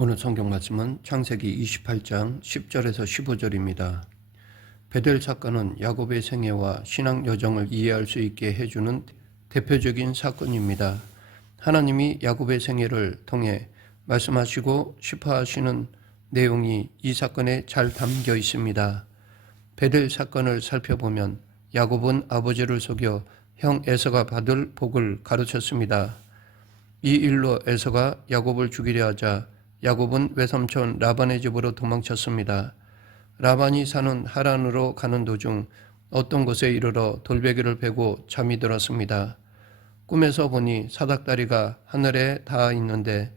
오늘 성경 말씀은 창세기 28장 10절에서 15절입니다. 베델 사건은 야곱의 생애와 신앙 여정을 이해할 수 있게 해주는 대표적인 사건입니다. 하나님이 야곱의 생애를 통해 말씀하시고 싶어 하시는 내용이 이 사건에 잘 담겨 있습니다. 베델 사건을 살펴보면 야곱은 아버지를 속여 형 에서가 받을 복을 가르쳤습니다. 이 일로 에서가 야곱을 죽이려 하자 야곱은 외삼촌 라반의 집으로 도망쳤습니다. 라반이 사는 하란으로 가는 도중 어떤 곳에 이르러 돌베개를 베고 잠이 들었습니다. 꿈에서 보니 사닥다리가 하늘에 닿아 있는데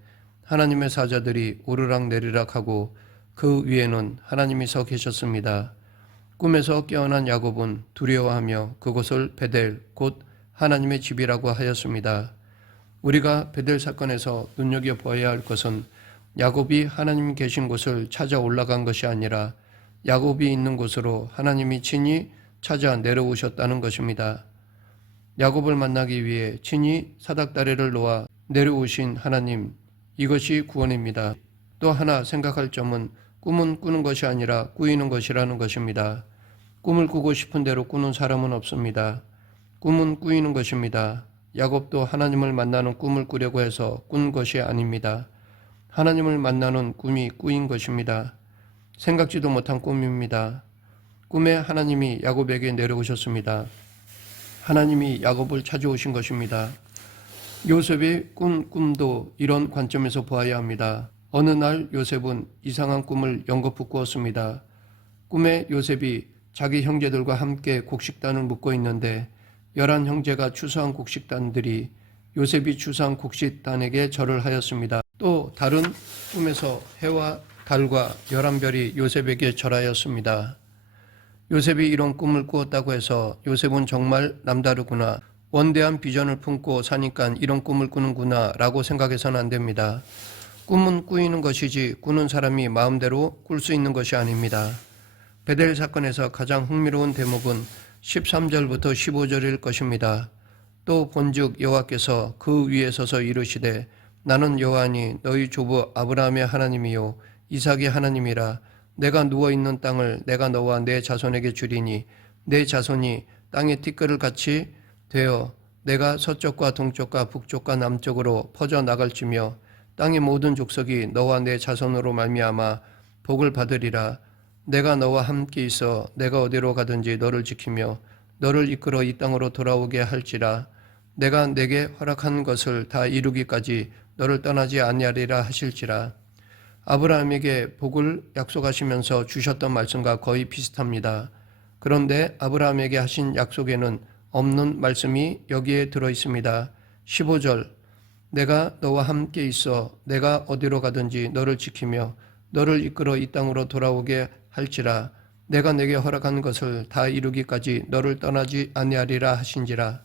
하나님의 사자들이 오르락 내리락 하고 그 위에는 하나님이 서 계셨습니다. 꿈에서 깨어난 야곱은 두려워하며 그곳을 베델 곧 하나님의 집이라고 하였습니다. 우리가 베델 사건에서 눈여겨보아야 할 것은 야곱이 하나님 계신 곳을 찾아 올라간 것이 아니라 야곱이 있는 곳으로 하나님이 친히 찾아 내려오셨다는 것입니다. 야곱을 만나기 위해 친히 사닥다리를 놓아 내려오신 하나님, 이것이 구원입니다. 또 하나 생각할 점은 꿈은 꾸는 것이 아니라 꾸이는 것이라는 것입니다. 꿈을 꾸고 싶은 대로 꾸는 사람은 없습니다. 꿈은 꾸이는 것입니다. 야곱도 하나님을 만나는 꿈을 꾸려고 해서 꾼 것이 아닙니다. 하나님을 만나는 꿈이 꾸인 것입니다. 생각지도 못한 꿈입니다. 꿈에 하나님이 야곱에게 내려오셨습니다. 하나님이 야곱을 찾아오신 것입니다. 요셉의 꿈도 이런 관점에서 보아야 합니다. 어느 날 요셉은 이상한 꿈을 연거푸 꾸었습니다. 꿈에 요셉이 자기 형제들과 함께 곡식단을 묶고 있는데 11형제가 추수한 곡식단들이 요셉이 추수한 곡식단에게 절을 하였습니다. 또 다른 꿈에서 해와 달과 11별이 요셉에게 절하였습니다. 요셉이 이런 꿈을 꾸었다고 해서 요셉은 정말 남다르구나, 원대한 비전을 품고 사니까 이런 꿈을 꾸는구나 라고 생각해서는 안 됩니다. 꿈은 꾸이는 것이지 꾸는 사람이 마음대로 꿀 수 있는 것이 아닙니다. 베델 사건에서 가장 흥미로운 대목은 13절부터 15절일 것입니다. 또 본즉 여호와께서 그 위에 서서 이르시되 나는 여호와니 너희 조부 아브라함의 하나님이요 이삭의 하나님이라. 내가 누워있는 땅을 내가 너와 내 자손에게 주리니 내 자손이 땅의 티끌을 같이 되어 내가 서쪽과 동쪽과 북쪽과 남쪽으로 퍼져 나갈지며 땅의 모든 족속이 너와 내 자손으로 말미암아 복을 받으리라. 내가 너와 함께 있어 내가 어디로 가든지 너를 지키며 너를 이끌어 이 땅으로 돌아오게 할지라. 내가 내게 허락한 것을 다 이루기까지 너를 떠나지 아니하리라 하실지라. 아브라함에게 복을 약속하시면서 주셨던 말씀과 거의 비슷합니다. 그런데 아브라함에게 하신 약속에는 없는 말씀이 여기에 들어 있습니다. 15절, 내가 너와 함께 있어 내가 어디로 가든지 너를 지키며 너를 이끌어 이 땅으로 돌아오게 할지라. 내가 내게 허락한 것을 다 이루기까지 너를 떠나지 아니하리라 하신지라.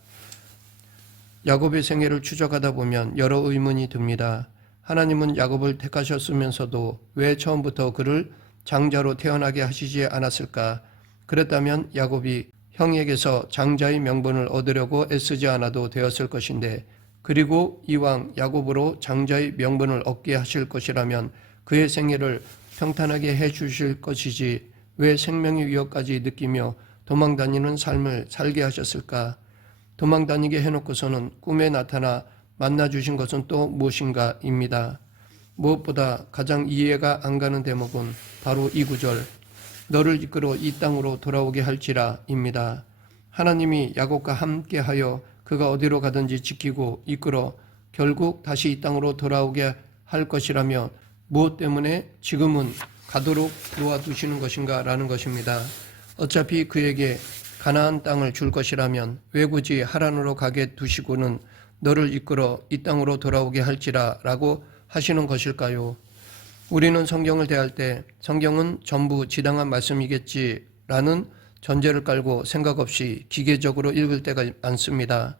야곱의 생애를 추적하다 보면 여러 의문이 듭니다. 하나님은 야곱을 택하셨으면서도 왜 처음부터 그를 장자로 태어나게 하시지 않았을까? 그랬다면 야곱이 형에게서 장자의 명분을 얻으려고 애쓰지 않아도 되었을 것인데, 그리고 이왕 야곱으로 장자의 명분을 얻게 하실 것이라면 그의 생애를 평탄하게 해 주실 것이지 왜 생명의 위협까지 느끼며 도망다니는 삶을 살게 하셨을까? 도망다니게 해놓고서는 꿈에 나타나 만나주신 것은 또 무엇인가입니다. 무엇보다 가장 이해가 안 가는 대목은 바로 이 구절, 너를 이끌어 이 땅으로 돌아오게 할지라입니다. 하나님이 야곱과 함께하여 그가 어디로 가든지 지키고 이끌어 결국 다시 이 땅으로 돌아오게 할 것이라며 무엇 때문에 지금은 가도록 놓아두시는 것인가 라는 것입니다. 어차피 그에게 가나안 땅을 줄 것이라면 왜 굳이 하란으로 가게 두시고는 너를 이끌어 이 땅으로 돌아오게 할지라 라고 하시는 것일까요? 우리는 성경을 대할 때 성경은 전부 지당한 말씀이겠지라는 전제를 깔고 생각 없이 기계적으로 읽을 때가 많습니다.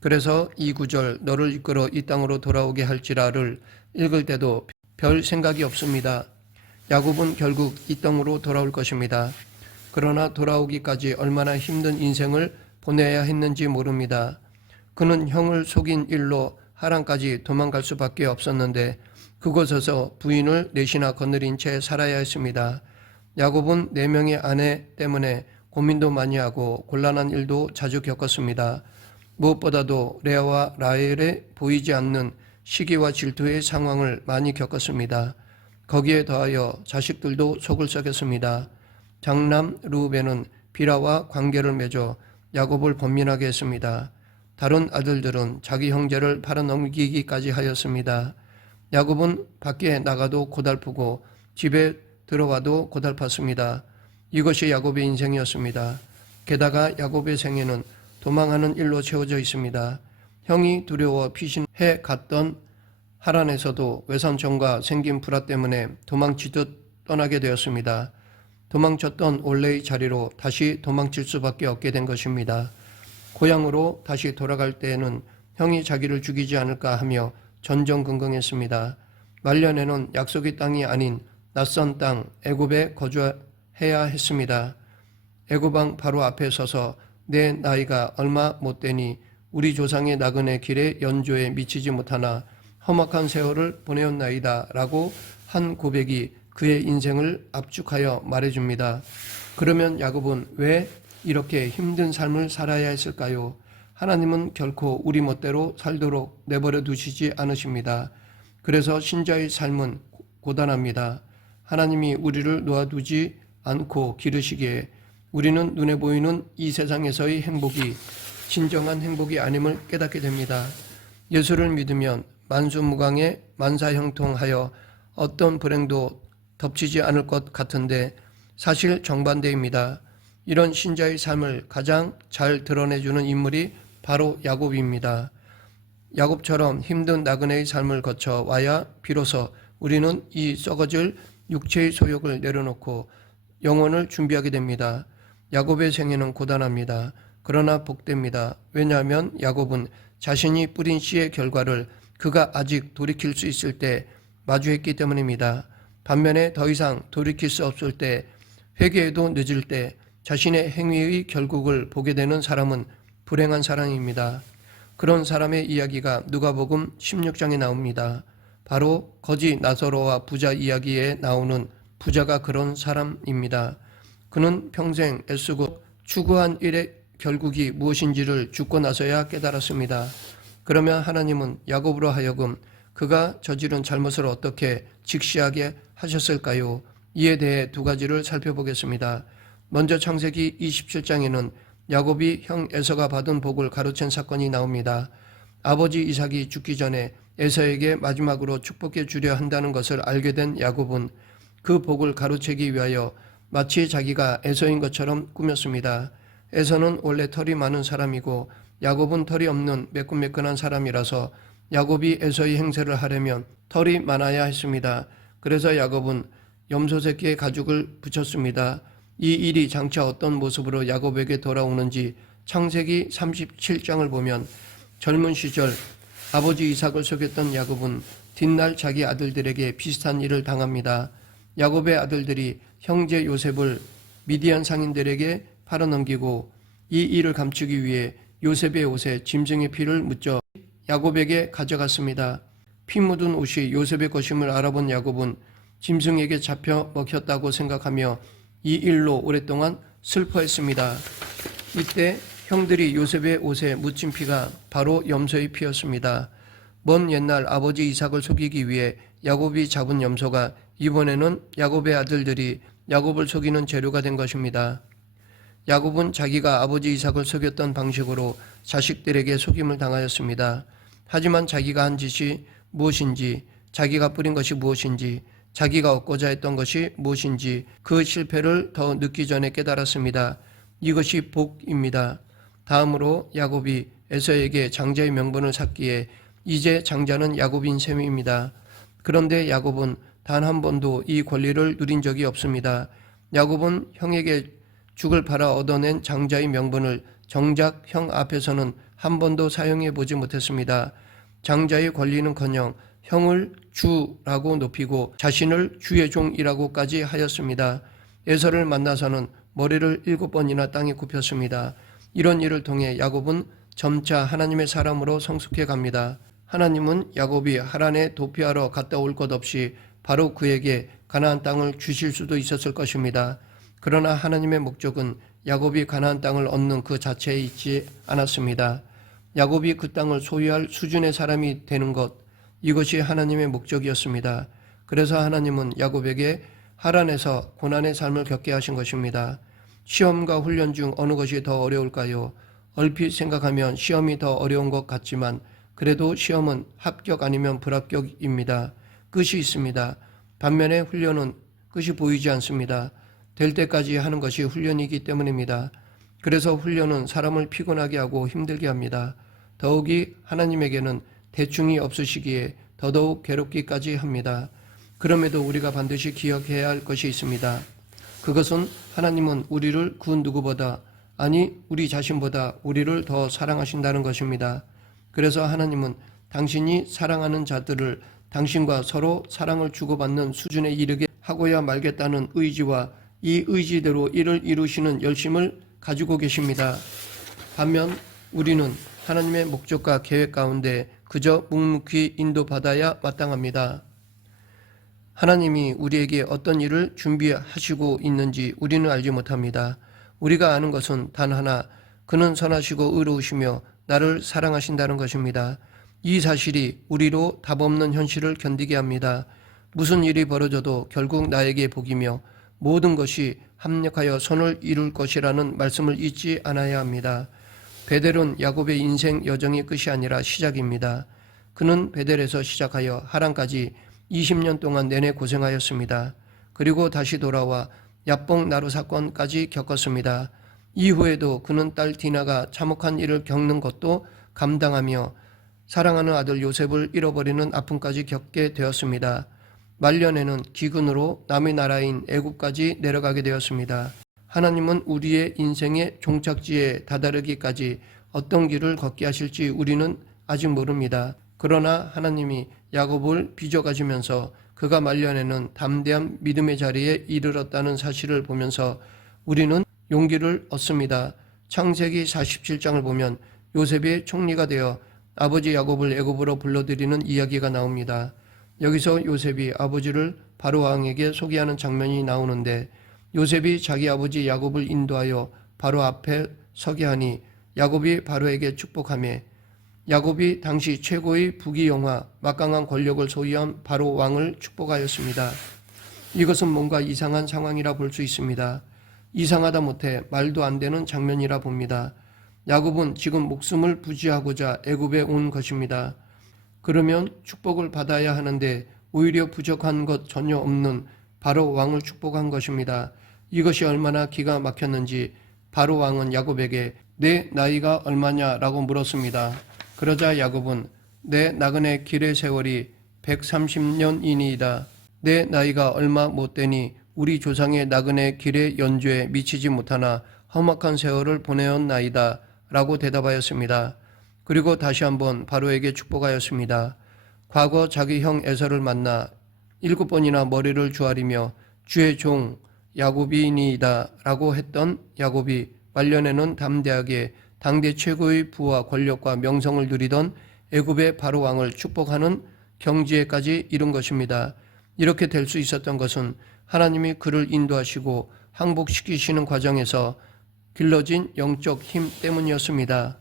그래서 이 구절 너를 이끌어 이 땅으로 돌아오게 할지라를 읽을 때도 별 생각이 없습니다. 야곱은 결국 이 땅으로 돌아올 것입니다. 그러나 돌아오기까지 얼마나 힘든 인생을 보내야 했는지 모릅니다. 그는 형을 속인 일로 하란까지 도망갈 수밖에 없었는데 그곳에서 부인을 넷이나 거느린 채 살아야 했습니다. 야곱은 4명의 아내 때문에 고민도 많이 하고 곤란한 일도 자주 겪었습니다. 무엇보다도 레아와 라헬의 보이지 않는 시기와 질투의 상황을 많이 겪었습니다. 거기에 더하여 자식들도 속을 썩였습니다. 장남 르우벤은 비라와 관계를 맺어 야곱을 번민하게 했습니다. 다른 아들들은 자기 형제를 팔아넘기기까지 하였습니다. 야곱은 밖에 나가도 고달프고 집에 들어와도 고달팠습니다. 이것이 야곱의 인생이었습니다. 게다가 야곱의 생애는 도망하는 일로 채워져 있습니다. 형이 두려워 피신해 갔던 하란에서도 외삼촌과 생긴 불화 때문에 도망치듯 떠나게 되었습니다. 도망쳤던 원래의 자리로 다시 도망칠 수밖에 없게 된 것입니다. 고향으로 다시 돌아갈 때에는 형이 자기를 죽이지 않을까 하며 전전긍긍했습니다. 말년에는 약속의 땅이 아닌 낯선 땅 애굽에 거주해야 했습니다. 애굽왕 바로 앞에 서서 내 나이가 얼마 못 되니 우리 조상의 나그네 길에 연조에 미치지 못하나 험악한 세월을 보내었나이다 라고 한 고백이 그의 인생을 압축하여 말해줍니다. 그러면 야곱은 왜 이렇게 힘든 삶을 살아야 했을까요? 하나님은 결코 우리 멋대로 살도록 내버려 두시지 않으십니다. 그래서 신자의 삶은 고단합니다. 하나님이 우리를 놓아두지 않고 기르시기에 우리는 눈에 보이는 이 세상에서의 행복이 진정한 행복이 아님을 깨닫게 됩니다. 예수를 믿으면 만수무강에 만사형통하여 어떤 불행도 덮치지 않을 것 같은데 사실 정반대입니다. 이런 신자의 삶을 가장 잘 드러내주는 인물이 바로 야곱입니다. 야곱처럼 힘든 나그네의 삶을 거쳐 와야 비로소 우리는 이 썩어질 육체의 소욕을 내려놓고 영혼을 준비하게 됩니다. 야곱의 생애는 고단합니다. 그러나 복됩니다. 왜냐하면 야곱은 자신이 뿌린 씨의 결과를 그가 아직 돌이킬 수 있을 때 마주했기 때문입니다. 반면에 더 이상 돌이킬 수 없을 때, 회개해도 늦을 때 자신의 행위의 결국을 보게 되는 사람은 불행한 사람입니다. 그런 사람의 이야기가 누가복음 16장에 나옵니다. 바로 거지 나사로와 부자 이야기에 나오는 부자가 그런 사람입니다. 그는 평생 애쓰고 추구한 일의 결국이 무엇인지를 죽고 나서야 깨달았습니다. 그러면 하나님은 야곱으로 하여금 그가 저지른 잘못을 어떻게 직시하게 하셨을까요? 이에 대해 2가지를 살펴보겠습니다. 먼저 창세기 27장에는 야곱이 형 에서가 받은 복을 가로챈 사건이 나옵니다. 아버지 이삭이 죽기 전에 에서에게 마지막으로 축복해 주려 한다는 것을 알게 된 야곱은 그 복을 가로채기 위하여 마치 자기가 에서인 것처럼 꾸몄습니다. 에서는 원래 털이 많은 사람이고 야곱은 털이 없는 매끈매끈한 사람이라서 야곱이 에서의 행세를 하려면 털이 많아야 했습니다. 그래서 야곱은 염소 새끼의 가죽을 붙였습니다. 이 일이 장차 어떤 모습으로 야곱에게 돌아오는지 창세기 37장을 보면 젊은 시절 아버지 이삭을 속였던 야곱은 뒷날 자기 아들들에게 비슷한 일을 당합니다. 야곱의 아들들이 형제 요셉을 미디안 상인들에게 팔아넘기고 이 일을 감추기 위해 요셉의 옷에 짐승의 피를 묻혀 야곱에게 가져갔습니다. 피 묻은 옷이 요셉의 것임을 알아본 야곱은 짐승에게 잡혀 먹혔다고 생각하며 이 일로 오랫동안 슬퍼했습니다. 이때 형들이 요셉의 옷에 묻힌 피가 바로 염소의 피였습니다. 먼 옛날 아버지 이삭을 속이기 위해 야곱이 잡은 염소가 이번에는 야곱의 아들들이 야곱을 속이는 재료가 된 것입니다. 야곱은 자기가 아버지 이삭을 속였던 방식으로 자식들에게 속임을 당하였습니다. 하지만 자기가 한 짓이 무엇인지, 자기가 뿌린 것이 무엇인지, 자기가 얻고자 했던 것이 무엇인지 그 실패를 더 늦기 전에 깨달았습니다. 이것이 복입니다. 다음으로 야곱이 에서에게 장자의 명분을 샀기에 이제 장자는 야곱인 셈입니다. 그런데 야곱은 단 한 번도 이 권리를 누린 적이 없습니다. 야곱은 형에게 죽을 팔아 얻어낸 장자의 명분을 정작 형 앞에서는 한 번도 사용해 보지 못했습니다. 장자의 권리는커녕 형을 주라고 높이고 자신을 주의 종이라고까지 하였습니다. 에서를 만나서는 머리를 7번이나 땅에 굽혔습니다. 이런 일을 통해 야곱은 점차 하나님의 사람으로 성숙해 갑니다. 하나님은 야곱이 하란에 도피하러 갔다 올 것 없이 바로 그에게 가나안 땅을 주실 수도 있었을 것입니다. 그러나 하나님의 목적은 야곱이 가나안 땅을 얻는 그 자체에 있지 않았습니다. 야곱이 그 땅을 소유할 수준의 사람이 되는 것, 이것이 하나님의 목적이었습니다. 그래서 하나님은 야곱에게 하란에서 고난의 삶을 겪게 하신 것입니다. 시험과 훈련 중 어느 것이 더 어려울까요? 얼핏 생각하면 시험이 더 어려운 것 같지만 그래도 시험은 합격 아니면 불합격입니다. 끝이 있습니다. 반면에 훈련은 끝이 보이지 않습니다. 될 때까지 하는 것이 훈련이기 때문입니다. 그래서 훈련은 사람을 피곤하게 하고 힘들게 합니다. 더욱이 하나님에게는 대충이 없으시기에 더더욱 괴롭기까지 합니다. 그럼에도 우리가 반드시 기억해야 할 것이 있습니다. 그것은 하나님은 우리를 그 누구보다, 아니 우리 자신보다 우리를 더 사랑하신다는 것입니다. 그래서 하나님은 당신이 사랑하는 자들을 당신과 서로 사랑을 주고받는 수준에 이르게 하고야 말겠다는 의지와 이 의지대로 이를 이루시는 열심을 가지고 계십니다. 반면 우리는 하나님의 목적과 계획 가운데 그저 묵묵히 인도받아야 마땅합니다. 하나님이 우리에게 어떤 일을 준비하시고 있는지 우리는 알지 못합니다. 우리가 아는 것은 단 하나, 그는 선하시고 의로우시며 나를 사랑하신다는 것입니다. 이 사실이 우리로 답없는 현실을 견디게 합니다. 무슨 일이 벌어져도 결국 나에게 복이며 모든 것이 합력하여 선을 이룰 것이라는 말씀을 잊지 않아야 합니다. 베델은 야곱의 인생 여정이 끝이 아니라 시작입니다. 그는 베델에서 시작하여 하란까지 20년 동안 내내 고생하였습니다. 그리고 다시 돌아와 야복 나루 사건까지 겪었습니다. 이후에도 그는 딸 디나가 참혹한 일을 겪는 것도 감당하며 사랑하는 아들 요셉을 잃어버리는 아픔까지 겪게 되었습니다. 말년에는 기근으로 남의 나라인 애굽까지 내려가게 되었습니다. 하나님은 우리의 인생의 종착지에 다다르기까지 어떤 길을 걷게 하실지 우리는 아직 모릅니다. 그러나 하나님이 야곱을 빚어가시면서 그가 말년에는 담대한 믿음의 자리에 이르렀다는 사실을 보면서 우리는 용기를 얻습니다. 창세기 47장을 보면 요셉이 총리가 되어 아버지 야곱을 애굽으로 불러들이는 이야기가 나옵니다. 여기서 요셉이 아버지를 바로 왕에게 소개하는 장면이 나오는데 요셉이 자기 아버지 야곱을 인도하여 바로 앞에 서게 하니 야곱이 바로에게 축복하며 야곱이 당시 최고의 부귀영화 막강한 권력을 소유한 바로 왕을 축복하였습니다. 이것은 뭔가 이상한 상황이라 볼 수 있습니다. 이상하다 못해 말도 안 되는 장면이라 봅니다. 야곱은 지금 목숨을 부지하고자 애굽에 온 것입니다. 그러면 축복을 받아야 하는데 오히려 부족한 것 전혀 없는 바로 왕을 축복한 것입니다. 이것이 얼마나 기가 막혔는지 바로 왕은 야곱에게 내 나이가 얼마냐라고 물었습니다. 그러자 야곱은 내 나그네 길의 세월이 130년이니이다. 내 나이가 얼마 못 되니 우리 조상의 나그네 길의 연주에 미치지 못하나 험악한 세월을 보내었나이다 라고 대답하였습니다. 그리고 다시 한번 바로에게 축복하였습니다. 과거 자기 형 에서를 만나 7번이나 머리를 조아리며 주의 종 야곱이니이다 라고 했던 야곱이 말년에는 담대하게 당대 최고의 부와 권력과 명성을 누리던 애굽의 바로 왕을 축복하는 경지에까지 이른 것입니다. 이렇게 될 수 있었던 것은 하나님이 그를 인도하시고 항복시키시는 과정에서 길러진 영적 힘 때문이었습니다.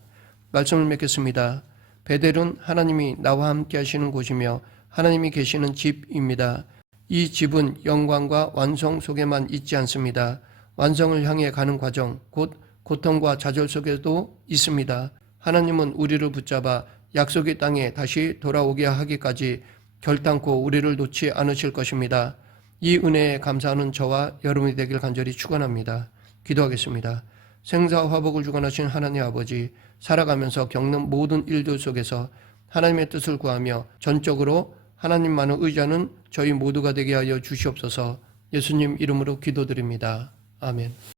말씀을 맺겠습니다. 베델은 하나님이 나와 함께 하시는 곳이며 하나님이 계시는 집입니다. 이 집은 영광과 완성 속에만 있지 않습니다. 완성을 향해 가는 과정, 곧 고통과 좌절 속에도 있습니다. 하나님은 우리를 붙잡아 약속의 땅에 다시 돌아오게 하기까지 결단코 우리를 놓지 않으실 것입니다. 이 은혜에 감사하는 저와 여러분이 되길 간절히 축원합니다. 기도하겠습니다. 생사화복을 주관하신 하나님 아버지, 살아가면서 겪는 모든 일들 속에서 하나님의 뜻을 구하며 전적으로 하나님만을 의지하는 저희 모두가 되게 하여 주시옵소서. 예수님 이름으로 기도드립니다. 아멘.